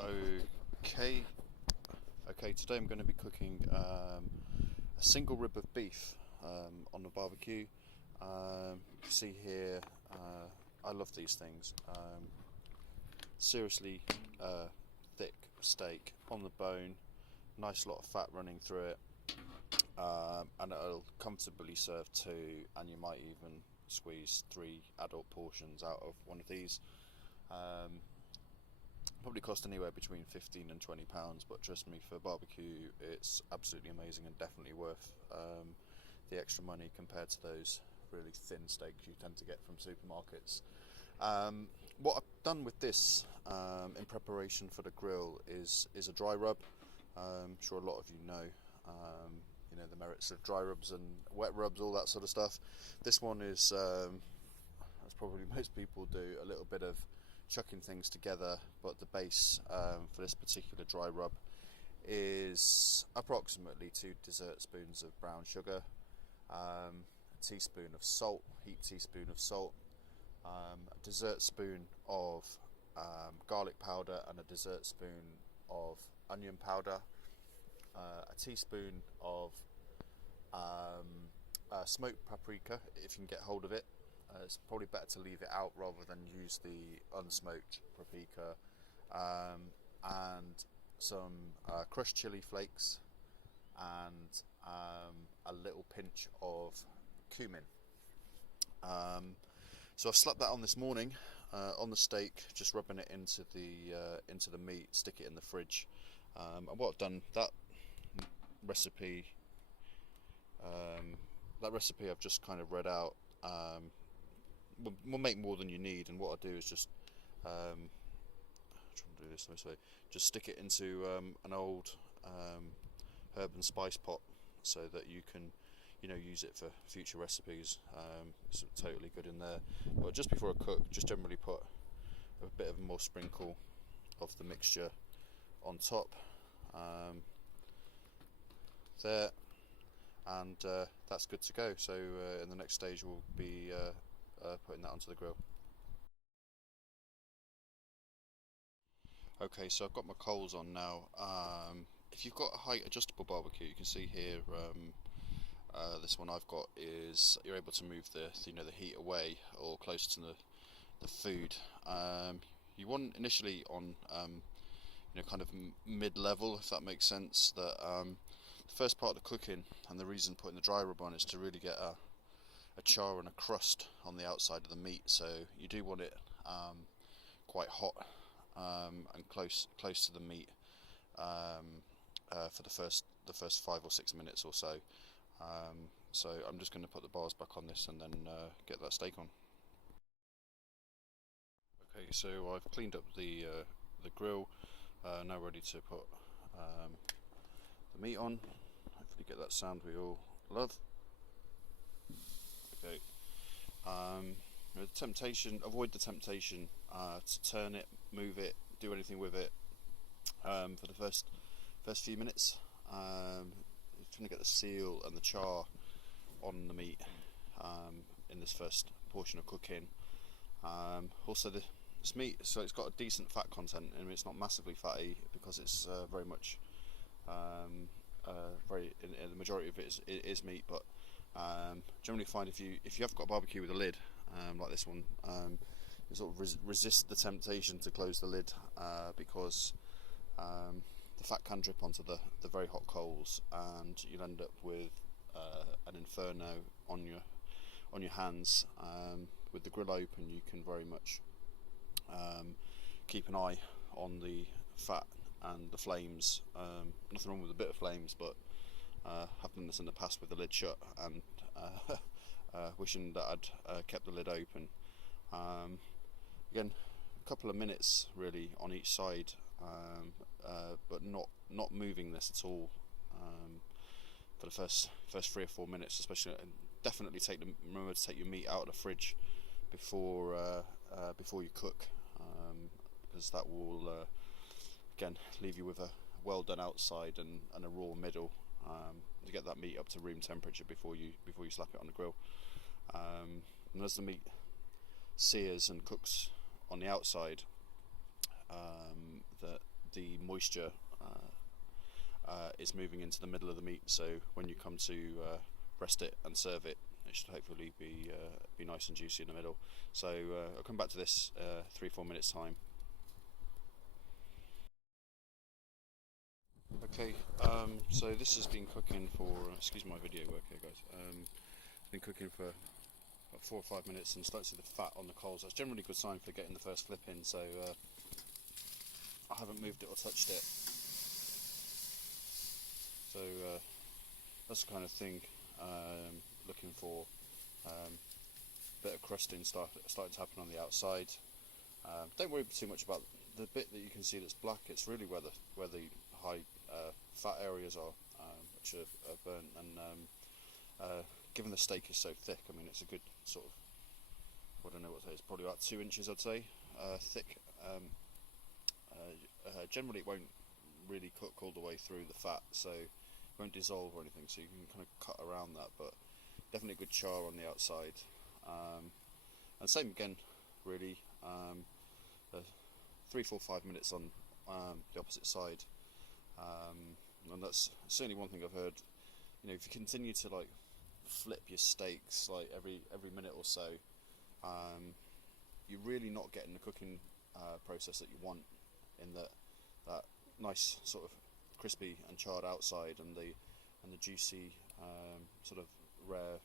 Okay, today I'm going to be cooking a single rib of beef on the barbecue. You can see here, I love these things. Seriously thick steak on the bone, nice lot of fat running through it, and it'll comfortably serve two, and you might even squeeze three adult portions out of one of these. Probably cost anywhere between £15 and £20, but trust me, for barbecue it's absolutely amazing and definitely worth the extra money compared to those really thin steaks you tend to get from supermarkets. What I've done with this in preparation for the grill is a dry rub. I'm sure a lot of you know the merits of dry rubs and wet rubs, all that sort of stuff. This one is, as probably most people do, a little bit of chucking things together, but the base for this particular dry rub is approximately 2 dessert spoons of brown sugar, a teaspoon of salt, heaped teaspoon of salt, a dessert spoon of garlic powder, and a dessert spoon of onion powder, a teaspoon of smoked paprika if you can get hold of it. It's probably better to leave it out rather than use the unsmoked paprika, and some crushed chili flakes, and a little pinch of cumin. So I've slapped that on this morning on the steak, just rubbing it into the meat, stick it in the fridge. And what I've done, that recipe I've just kind of read out. Will make more than you need, and what I do is just try and do this this way. Just stick it into an old herb and spice pot, so that you can use it for future recipes. It's totally good in there. But just before I cook, just generally put a bit of more sprinkle of the mixture on top there, and that's good to go. So in the next stage we'll be putting that onto the grill. Okay, so I've got my coals on now. If you've got a height adjustable barbecue, you can see here, this one I've got is you're able to move the heat away or close to the food. You want initially on kind of mid-level, if that makes sense. That the first part of the cooking, and the reason putting the dry rub on, is to really get a char and a crust on the outside of the meat. So you do want it quite hot and close to the meat for the first 5 or 6 minutes or so. So I'm just going to put the bars back on this and then get that steak on. Okay, so I've cleaned up the grill, now ready to put the meat on. Hopefully get that sound we all love. Okay. Avoid the temptation to turn it, move it, do anything with it for the first few minutes. You're trying to get the seal and the char on the meat in this first portion of cooking. Also, this meat, so it's got a decent fat content, and it's not massively fatty because it's very much in the majority of it is meat, but generally find if you have got a barbecue with a lid like this one, you sort of resist the temptation to close the lid because the fat can drip onto the very hot coals, and you'll end up with an inferno on your hands. With the grill open, you can very much keep an eye on the fat and the flames. Nothing wrong with a bit of flames, but I've done this in the past with the lid shut, and wishing that I'd kept the lid open. Again, a couple of minutes really on each side, but not moving this at all for the first 3 or 4 minutes, especially. And definitely remember to take your meat out of the fridge before you cook, because that will again leave you with a well done outside and a raw middle, to get that meat up to room temperature before you slap it on the grill. And as the meat sears and cooks on the outside, the moisture is moving into the middle of the meat, so when you come to rest it and serve it, it should hopefully be nice and juicy in the middle. So I'll come back to this 3-4 minutes time. Okay, so this has been cooking for, excuse my video work here guys, it's been cooking for about 4 or 5 minutes and start to see the fat on the coals. That's generally a good sign for getting the first flip in, so I haven't moved it or touched it. So that's the kind of thing looking for. Bit of crusting starting to happen on the outside. Don't worry too much about the bit that you can see that's black. It's really where the high fat areas are, which are burnt. And given the steak is so thick, I mean it's a good sort of, I don't know what it is, probably about 2 inches I'd say thick. Generally it won't really cook all the way through the fat, so it won't dissolve or anything, so you can kind of cut around that, but definitely good char on the outside. And same again really, 3, 4, 5 minutes on the opposite side, and that's certainly one thing I've heard. You know, if you continue to like flip your steaks like every minute or so, you're really not getting the cooking process that you want, in that nice sort of crispy and charred outside and the juicy sort of rare,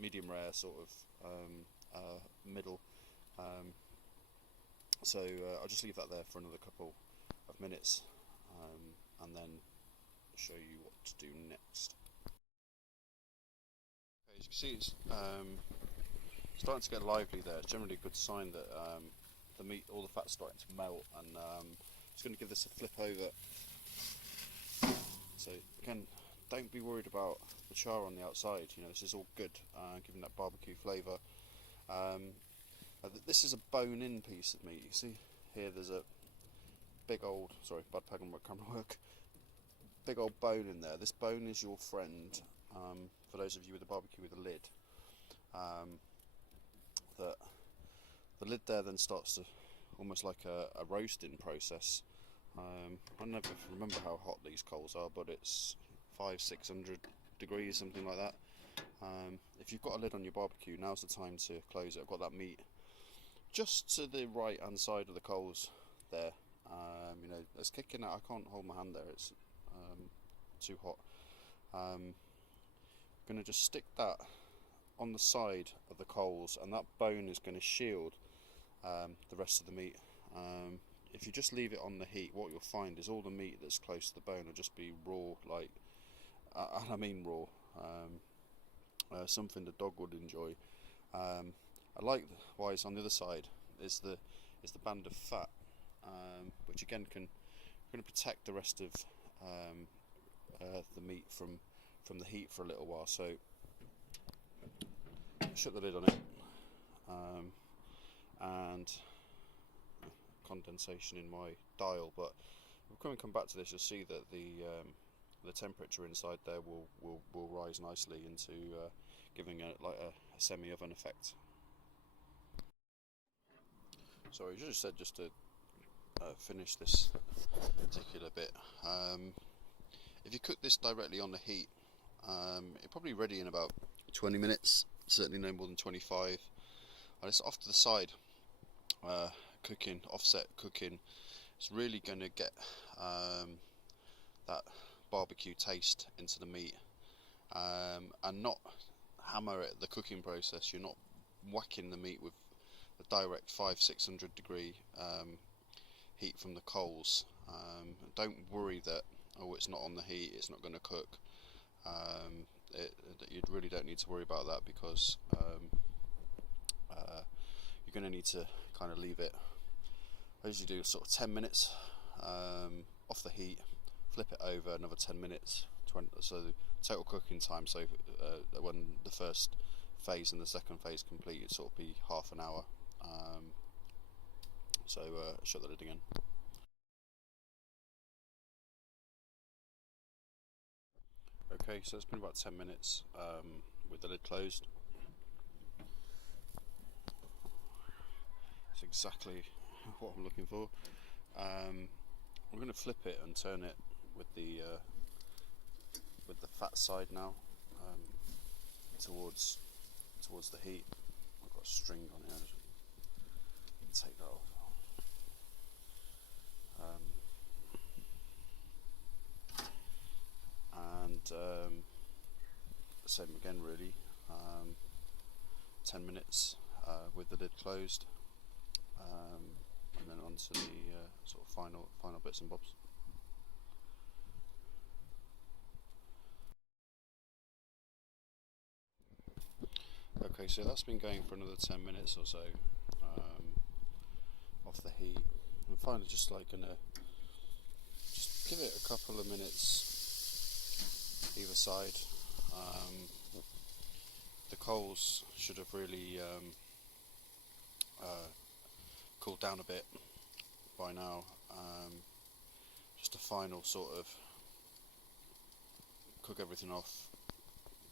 medium rare sort of middle. So I'll just leave that there for another couple of minutes, and then show you what to do next. Okay, as you can see, it's starting to get lively there. It's generally a good sign that the meat, all the fat's starting to melt, and just going to give this a flip over. So again, don't be worried about the char on the outside. You know, this is all good, giving that barbecue flavour. This is a bone-in piece of meat. You see here, there's a big old, sorry, bad peg on my camera work. Big old bone in there. This bone is your friend. For those of you with a barbecue with a lid, the lid there then starts to almost like a roasting process. I never remember how hot these coals are, but it's 500-600 degrees, something like that. If you've got a lid on your barbecue, now's the time to close it. I've got that meat just to the right hand side of the coals there. You know, it's kicking out. I can't hold my hand there, it's too hot. I'm going to just stick that on the side of the coals, and that bone is going to shield the rest of the meat. If you just leave it on the heat, what you'll find is all the meat that's close to the bone will just be raw, like, and I mean raw, something the dog would enjoy. I like wise on the other side is the band of fat, which again can going to protect the rest of the meat from the heat for a little while. So shut the lid on it, and condensation in my dial, but we'll come back to this. You'll see that the temperature inside there will rise nicely into giving like a semi-oven effect. Sorry, you just said just to finish this particular bit. If you cook this directly on the heat, it'll probably be ready in about 20 minutes, certainly no more than 25. And it's off to the side, cooking, offset cooking. It's really going to get that barbecue taste into the meat, and not hammer at the cooking process. You're not whacking the meat with a direct 500-600 degree heat from the coals. Don't worry that, oh, it's not on the heat, it's not going to cook. You really don't need to worry about that, because you're going to need to kind of leave it. I usually do sort of 10 minutes off the heat, flip it over another 10 minutes, 20, so the total cooking time, so when the first phase and the second phase complete, it'd sort of be half an hour. So shut the lid again. Okay, so it's been about 10 minutes with the lid closed. It's exactly what I'm looking for. I'm going to flip it and turn it with the fat side now, towards the heat. I've got a string on here. Take that off. Same again, really. 10 minutes with the lid closed, and then on to the sort of final bits and bobs. Okay, so that's been going for another 10 minutes or so, off the heat. I'm finally just like gonna just give it a couple of minutes either side. The coals should have really cooled down a bit by now. Just a final sort of cook everything off,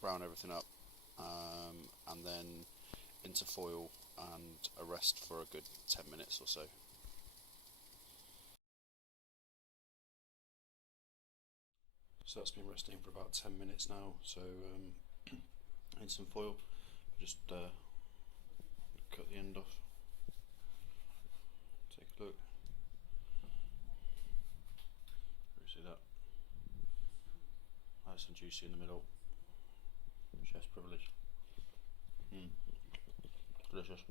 brown everything up, and then into foil and a rest for a good 10 minutes or so. So that's been resting for about 10 minutes now, so in some foil, just cut the end off, take a look, you see that, nice and juicy in the middle, chef's privilege, delicious.